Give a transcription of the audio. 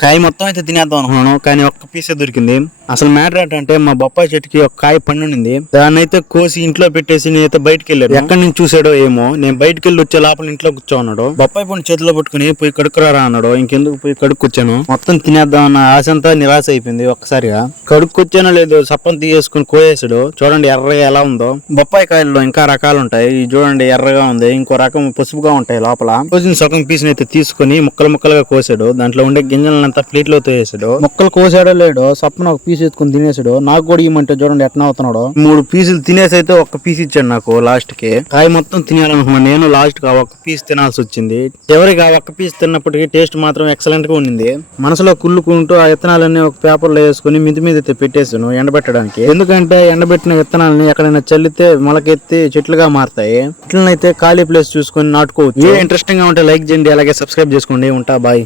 కాయ మొత్తం అయితే తినేద్దాం అనుకున్నాను కానీ ఒక్క పీసే దొరికింది. అసలు మ్యాటర్ ఏంటంటే మా బొప్పాయి చెట్టుకి ఒక కాయ పండునింది దాన్ని అయితే కోసి ఇంట్లో పెట్టేసి నేనైతే బయటకు వెళ్ళాడు ఎక్కడి నుంచి చూసాడో ఏమో నేను బయటకు వెళ్ళి వచ్చే లోపల ఇంట్లో కూర్చో ఉన్నాడు బొప్పాయి పండు చేతిలో పట్టుకుని పోయి కడుక్కురా అన్నాడు. ఇంకెందుకు పోయి కడుక్కొచ్చాను? మొత్తం తినేద్దాం అన్న ఆశ అంతా నిరాశ అయిపోయింది ఒక్కసారిగా. కడుక్కొచ్చానో లేదో సప్పం తీసేసుకుని కోయేసాడు చూడండి ఎర్రగా ఎలా ఉందో. బొప్పాయి కాయల్లో ఇంకా రకాలు ఉంటాయి. చూడండి ఎర్రగా ఉంది. ఇంకో రకం పసుపుగా ఉంటాయి లోపల. కోసిన సగం పీస్ అయితే తీసుకుని ముక్కలు ముక్కలుగా కోసాడు. దాంట్లో ఉండే గింజలను ప్లేట్లో తోయేసాడు. ముక్కలు కోసాడో లేడో సప్పన ఒక పీస్ ఎత్తుకుని తినేసాడు. నాకు కూడా ఇవ్వమంటే చూడండి ఎట్లా అవుతున్నాడు. మూడు పీసులు తినేసి అయితే ఒక్క పీస్ ఇచ్చాడు నాకు లాస్ట్కి. కాయ మొత్తం తినాలనుకున్నాను నేను లాస్ట్కి ఆ ఒక్క పీస్ తినాల్సి వచ్చింది. చివరికి ఆ ఒక్క పీస్ తిన్నప్పటికీ టేస్ట్ మాత్రం ఎక్సలెంట్గా ఉండింది. మనసులో కుళ్ళుకుంటూ ఆ విత్తనాలన్నీ ఒక పేపర్లో వేసుకుని మిది మీద పెట్టేసాను ఎండబెట్టడానికి. ఎందుకంటే ఎండబెట్టిన విత్తనాలని ఎక్కడైనా చల్లితే మొలకెత్తి చెట్లుగా మారుతాయి. చెట్లను అయితే ఖాళీ ప్లేస్ చూసుకొని నాటుకోవచ్చు. ఇంట్రెస్టింగ్గా ఉంటే లైక్ చేయండి అలాగే సబ్స్క్రైబ్ చేసుకోండి. ఉంటా బాయ్